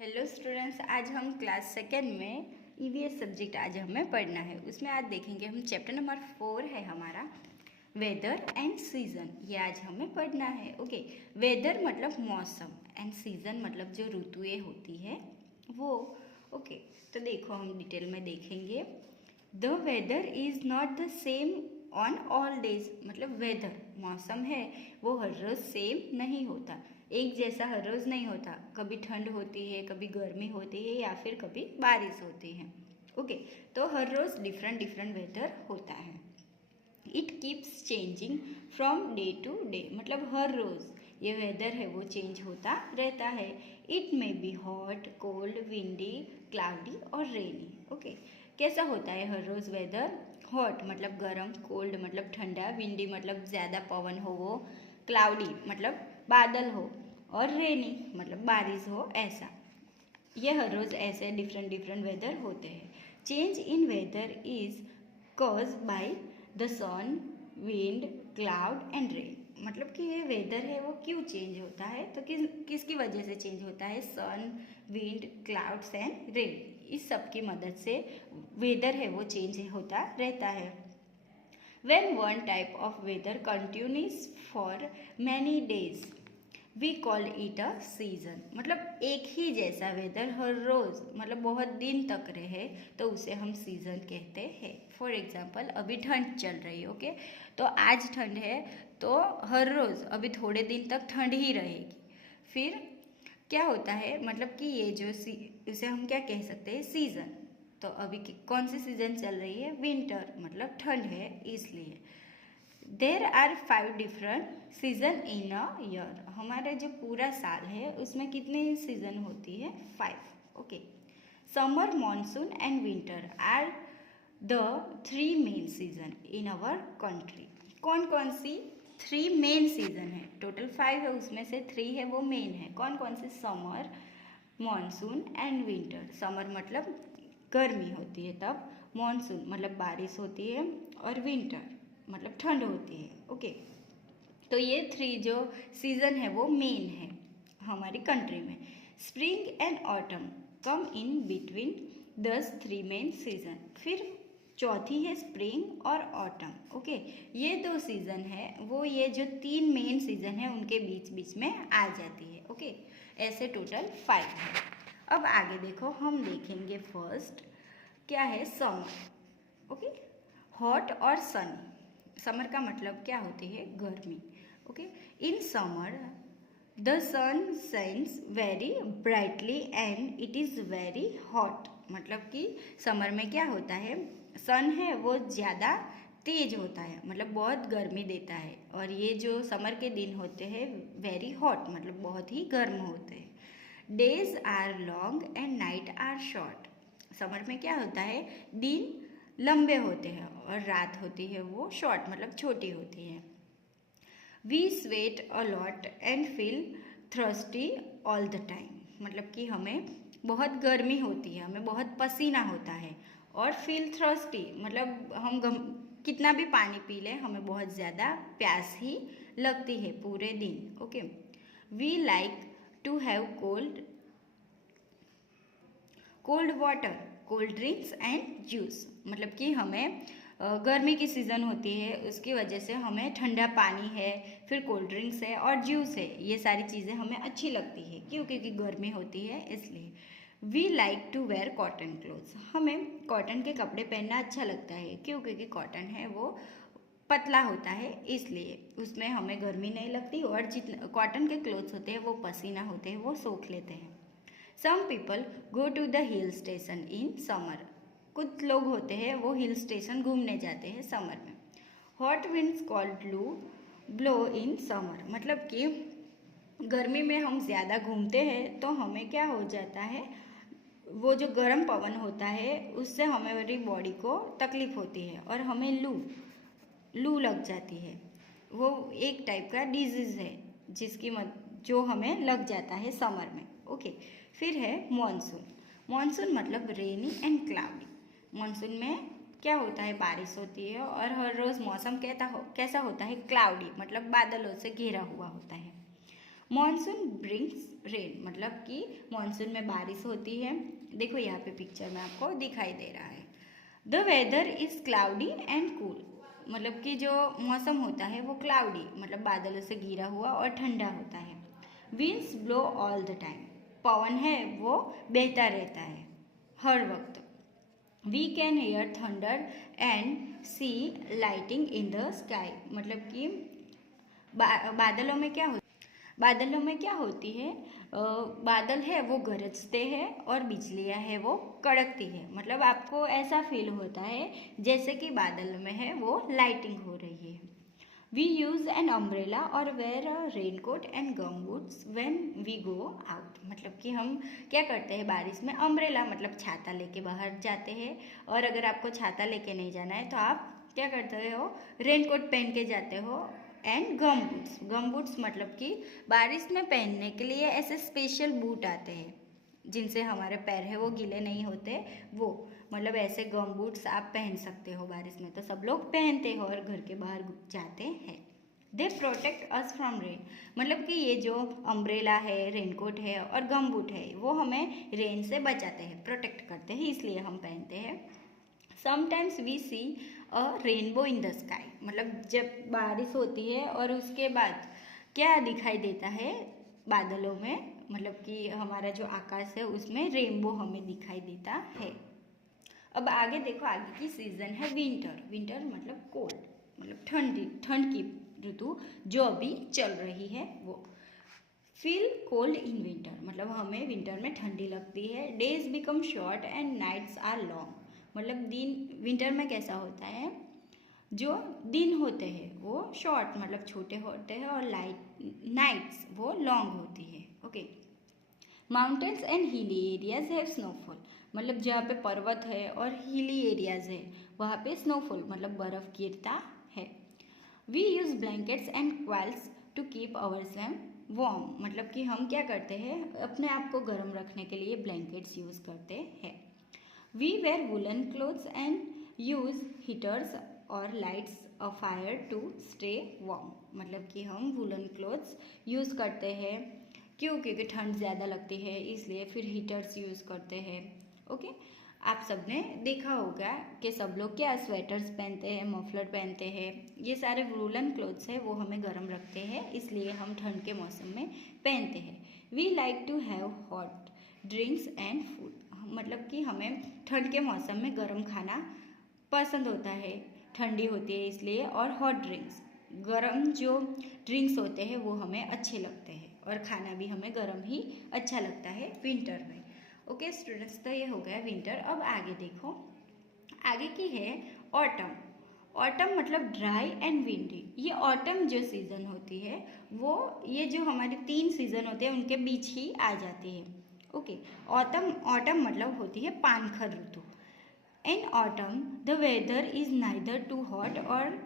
Hello students, आज हम class second में ईवीएस सब्जेक्ट आज हमें पढ़ना है। उसमें आज देखेंगे हम चैप्टर नंबर 4 है हमारा वेदर एंड सीज़न। ये आज हमें पढ़ना है। ओके, वेदर मतलब मौसम एंड सीज़न मतलब जो ऋतुएं होती है वो। ओके, तो देखो हम डिटेल में देखेंगे। The weather is not the same on all days, मतलब वेदर मौसम है वो हर रोज़ सेम नहीं होता, एक जैसा हर रोज़ नहीं होता। कभी ठंड होती है, कभी गर्मी होती है या फिर कभी बारिश होती है। ओके, तो हर रोज़ डिफरेंट डिफरेंट वेदर होता है। It keeps changing from day to day, मतलब हर रोज़ ये वेदर है वो चेंज होता रहता है। It may be hot, cold, windy, cloudy और रेनी। ओके, कैसा होता है हर रोज़ वेदर? हॉट मतलब गर्म, कोल्ड मतलब ठंडा, विंडी मतलब ज़्यादा पवन हो वो, क्लाउडी मतलब बादल हो, और रेनी मतलब बारिश हो, ऐसा। ये हर रोज़ ऐसे डिफरेंट डिफरेंट वेदर होते हैं। Change in weather is cause by the sun, wind, cloud and rain, मतलब कि ये वेदर है वो क्यों चेंज होता है, तो किसकी वजह से चेंज होता है? सन, विंड, क्लाउड्स एंड रेन, इस सब की मदद से वेदर है वो चेंज होता रहता है। When one type of weather continues for many days, we call it a season, मतलब एक ही जैसा वेदर हर रोज़ मतलब बहुत दिन तक रहे तो उसे हम सीज़न कहते हैं। फॉर एग्जाम्पल अभी ठंड चल रही है। ओके, तो आज ठंड है तो हर रोज़ अभी थोड़े दिन तक ठंड ही रहेगी। फिर क्या होता है, मतलब कि ये जो उसे हम क्या कह सकते हैं? सीज़न। तो अभी कौन सी सीज़न चल रही है? विंटर, मतलब ठंड है इसलिए। There are 5 different season in a year, हमारे जो पूरा साल है उसमें कितने सीजन होती है? 5। Okay, summer, monsoon and winter are the 3 main season in our country. कौन कौन सी 3 मेन सीजन है? टोटल 5 है, उसमें से 3 है वो मेन है। कौन कौन से? Summer, monsoon and winter. Summer मतलब गर्मी होती है तब, मानसून मतलब बारिश होती है, और विंटर मतलब ठंड होती है। ओके, तो ये 3 जो सीज़न है वो मेन है हमारी कंट्री में। Spring and autumn come in between 3 main season. फिर चौथी है स्प्रिंग और ऑटम। ओके, ये 2 सीज़न है वो, ये जो 3 मेन सीज़न है उनके बीच बीच में आ जाती है। ओके, ऐसे टोटल 5 है। अब आगे देखो, हम देखेंगे फर्स्ट क्या है? समर। ओके, हॉट और सनी। समर का मतलब क्या होती है? गर्मी। Okay, in summer the sun shines very brightly and it is very hot, मतलब कि समर में क्या होता है? सन है वो ज़्यादा तेज होता है, मतलब बहुत गर्मी देता है, और ये जो समर के दिन होते हैं वेरी हॉट मतलब बहुत ही गर्म होते हैं। Days are long and night are short. Summer में क्या होता है? दिन लंबे होते हैं और रात होती है वो शॉर्ट मतलब छोटी होती है। We sweat a lot and feel thirsty all the time, मतलब कि हमें बहुत गर्मी होती है, हमें बहुत पसीना होता है, और फील थ्रस्टी मतलब हम कितना भी पानी पी लें हमें बहुत ज़्यादा प्यास ही लगती है पूरे दिन। Okay, we like to have cold water, cold drinks and juice, मतलब कि हमें गर्मी की सीज़न होती है उसकी वजह से हमें ठंडा पानी है, फिर कोल्ड ड्रिंक्स है और जूस है, ये सारी चीज़ें हमें अच्छी लगती है क्यों? क्योंकि गर्मी होती है इसलिए। We like to wear cotton clothes, हमें कॉटन के कपड़े पहनना अच्छा लगता है क्यों? क्योंकि कॉटन है वो पतला होता है इसलिए उसमें हमें गर्मी नहीं लगती, और जितने कॉटन के क्लोथ्स होते हैं वो पसीना होते हैं वो सोख लेते हैं। Some people go to the hill station in summer, कुछ लोग होते हैं वो हिल स्टेशन घूमने जाते हैं समर में। हॉट विंड्स कॉल्ड लू ब्लो इन समर, मतलब कि गर्मी में हम ज़्यादा घूमते हैं तो हमें क्या हो जाता है? वो जो गर्म पवन होता है उससे हमारी बॉडी को तकलीफ होती है और हमें लू लग जाती है। वो एक टाइप का डिजीज़ है जिसकी जो हमें लग जाता है समर में। ओके, फिर है मॉनसून। मॉनसून मतलब रेनी एंड क्लाउडी। मॉनसून में क्या होता है? बारिश होती है और हर रोज़ मौसम कैसा होता है? क्लाउडी मतलब बादलों से घिरा हुआ होता है। मॉनसून ब्रिंग्स रेन, मतलब कि मॉनसून में बारिश होती है। देखो यहाँ पे पिक्चर में आपको दिखाई दे रहा है। The weather is cloudy and cool, मतलब कि जो मौसम होता है वो क्लाउडी मतलब बादलों से घिरा हुआ और ठंडा होता है। Winds blow all the time, पवन है वो बहता रहता है हर वक्त। We can hear thunder and see lighting in the sky, मतलब कि बादलों में क्या होता बादलों में क्या होती है, बादल है वो गरजते हैं और बिजलियाँ है वो कड़कती है, मतलब आपको ऐसा फील होता है जैसे कि बादल में है वो लाइटिंग हो रही है। वी यूज़ एन अम्ब्रेला और wear a raincoat and gum boots when we go out, मतलब कि हम क्या करते हैं बारिश में, अम्ब्रेला मतलब छाता लेके बाहर जाते हैं, और अगर आपको छाता लेके नहीं जाना है तो आप क्या करते हो, रेन कोट पहन के जाते हो। एंड गम बूट्स मतलब कि बारिश में पहनने के लिए ऐसे स्पेशल बूट आते हैं जिनसे हमारे पैर है वो गीले नहीं होते, वो मतलब ऐसे गम बूट्स आप पहन सकते हो बारिश में, तो सब लोग पहनते हो और घर के बाहर जाते हैं। They protect us from rain, मतलब कि ये जो अम्ब्रेला है, रेनकोट है और गम बूट है वो हमें रेन से बचाते हैं, प्रोटेक्ट करते हैं, इसलिए हम पहनते हैं। Sometimes we see a rainbow in the sky, मतलब जब बारिश होती है और उसके बाद क्या दिखाई देता है बादलों में, मतलब कि हमारा जो आकाश है उसमें रेनबो हमें दिखाई देता है। अब आगे देखो, आगे की सीजन है विंटर। विंटर मतलब कोल्ड, मतलब ठंड की ऋतु जो अभी चल रही है वो। फील कोल्ड इन विंटर, मतलब हमें विंटर में ठंडी लगती है। Days become short and nights are long, मतलब दिन विंटर में कैसा होता है, जो दिन होते हैं वो शॉर्ट मतलब छोटे होते हैं और नाइट्स वो लॉन्ग होती है। Okay. Mountains and hilly areas have snowfall, मतलब जहाँ पे पर्वत है और हिली एरियाज है वहाँ पे स्नोफॉल मतलब बर्फ़ गिरता है। We use blankets and quilts to keep our self warm, मतलब कि हम क्या करते हैं अपने आप को गर्म रखने के लिए ब्लैंकेट्स यूज़ करते हैं। We wear woollen clothes and use heaters और lights a fire to stay warm, मतलब कि हम वुलन क्लोथ्स यूज़ करते हैं क्यों, क्योंकि ठंड ज़्यादा लगती है इसलिए, फिर हीटर्स यूज़ करते हैं। ओके। आप सबने देखा होगा कि सब लोग क्या स्वेटर्स पहनते हैं, मफलर पहनते हैं, ये सारे वुलन क्लोथ्स है वो हमें गर्म रखते हैं, इसलिए हम ठंड के मौसम में पहनते हैं। We like to have hot drinks and food, मतलब कि हमें ठंड के मौसम में गर्म खाना पसंद होता है, ठंडी होती है इसलिए, और हॉट ड्रिंक्स गर्म जो ड्रिंक्स होते हैं वो हमें अच्छे लगते हैं, और खाना भी हमें गर्म ही अच्छा लगता है विंटर में। ओके स्टूडेंट्स, तो ये हो गया विंटर। अब आगे देखो, आगे की है ऑटम। ऑटम मतलब ड्राई एंड विंडी। ये ऑटम जो सीज़न होती है वो, ये जो हमारे 3 सीज़न होते हैं उनके बीच ही आ जाती है। ओके। ऑटम मतलब होती है पानखर ऋतु। In autumn the weather is neither too hot और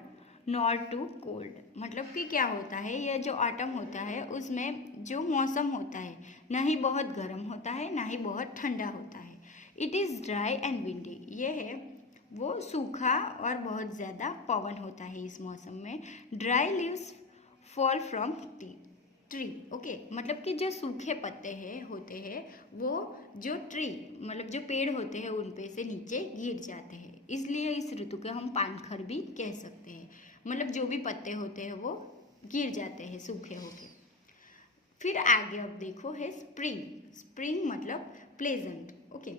नॉर टू कोल्ड, मतलब कि क्या होता है, यह जो ऑटम होता है उसमें जो मौसम होता है ना ही बहुत गर्म होता है ना ही बहुत ठंडा होता है। It is dry and windy, ये है वो सूखा और बहुत ज़्यादा पवन होता है इस मौसम में। Dry leaves fall from tree. Okay, मतलब कि जो सूखे पत्ते हैं होते हैं वो जो ट्री मतलब जो पेड़ होते हैं उन पे से नीचे गिर जाते हैं, इसलिए इस ऋतु को हम पानखर भी कह सकते हैं, मतलब जो भी पत्ते होते हैं वो गिर जाते हैं सूखे होके। फिर आगे अब देखो है स्प्रिंग। स्प्रिंग मतलब प्लेजेंट। ओके,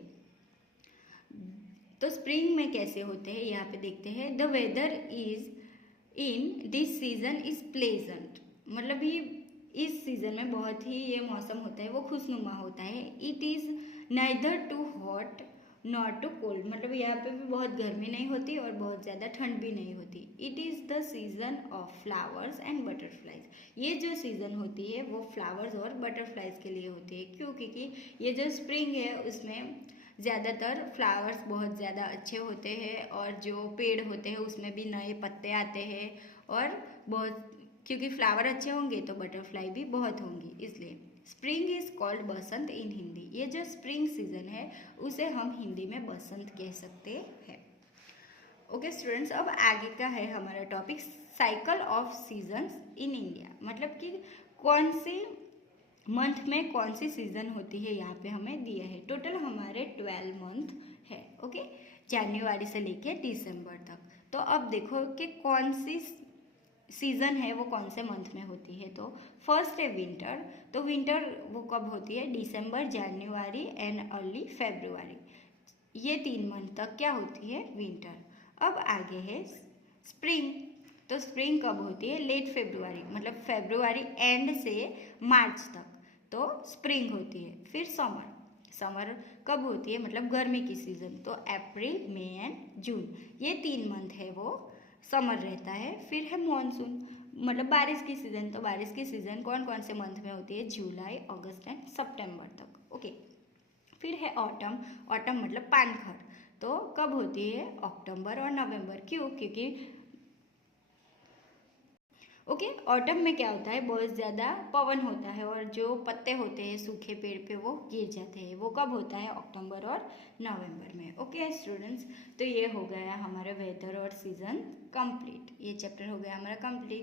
तो स्प्रिंग में कैसे होते हैं यहाँ पे देखते हैं। The weather is in this season is pleasant, मतलब ये इस सीज़न में बहुत ही ये मौसम होता है वो खुशनुमा होता है। It is neither too hot not too cold, मतलब यहाँ पे भी बहुत गर्मी नहीं होती और बहुत ज़्यादा ठंड भी नहीं होती। It is the season off flowers and butterflies, ये जो सीज़न होती है वो फ्लावर्स और बटरफ्लाइज के लिए होती है। क्यों? क्योंकि ये जो स्प्रिंग है उसमें ज़्यादातर फ्लावर्स बहुत ज़्यादा अच्छे होते हैं और जो पेड़ होते हैं उसमें भी नए पत्ते आते हैं, और बहुत क्योंकि फ्लावर अच्छे होंगे तो बटरफ्लाई भी बहुत होंगी, इसलिए स्प्रिंग इज कॉल्ड बसंत इन हिंदी। ये जो स्प्रिंग सीजन है उसे हम हिंदी में बसंत कह सकते हैं। ओके स्टूडेंट्स, अब आगे का है हमारा topic cycle of seasons in India, मतलब कि कौन सी मंथ में कौन सी सीज़न होती है यहाँ पे हमें दिया है। टोटल हमारे 12 मंथ है, ओके, जनवरी से लेके दिसंबर तक। तो अब देखो कि कौन सी सीज़न है वो कौन से मंथ में होती है। तो फर्स्ट है विंटर। तो विंटर वो कब होती है, दिसंबर, जनवरी एंड अर्ली फरवरी, ये 3 मंथ तक क्या होती है, विंटर। अब आगे है स्प्रिंग। तो स्प्रिंग कब होती है, लेट फरवरी, मतलब फरवरी एंड से मार्च तक, तो स्प्रिंग होती है। फिर समर, समर कब होती है, मतलब गर्मी की सीज़न, तो अप्रैल, मई एंड जून, ये 3 मंथ है वो समर रहता है। फिर है मॉनसून, मतलब बारिश की सीज़न। तो बारिश की सीज़न कौन कौन से मंथ में होती है, जुलाई, अगस्त एंड सितंबर तक, ओके। फिर है ऑटम। ऑटम मतलब पानखर, तो कब होती है, अक्टूबर और नवंबर। क्यों, क्योंकि ओके, ऑटम में क्या होता है, बहुत ज़्यादा पवन होता है और जो पत्ते होते हैं सूखे पेड़ पे वो गिर जाते हैं। वो कब होता है, अक्टूबर और नवंबर में, ओके स्टूडेंट्स। तो ये हो गया हमारा वेदर और सीजन कंप्लीट, ये चैप्टर हो गया हमारा कंप्लीट।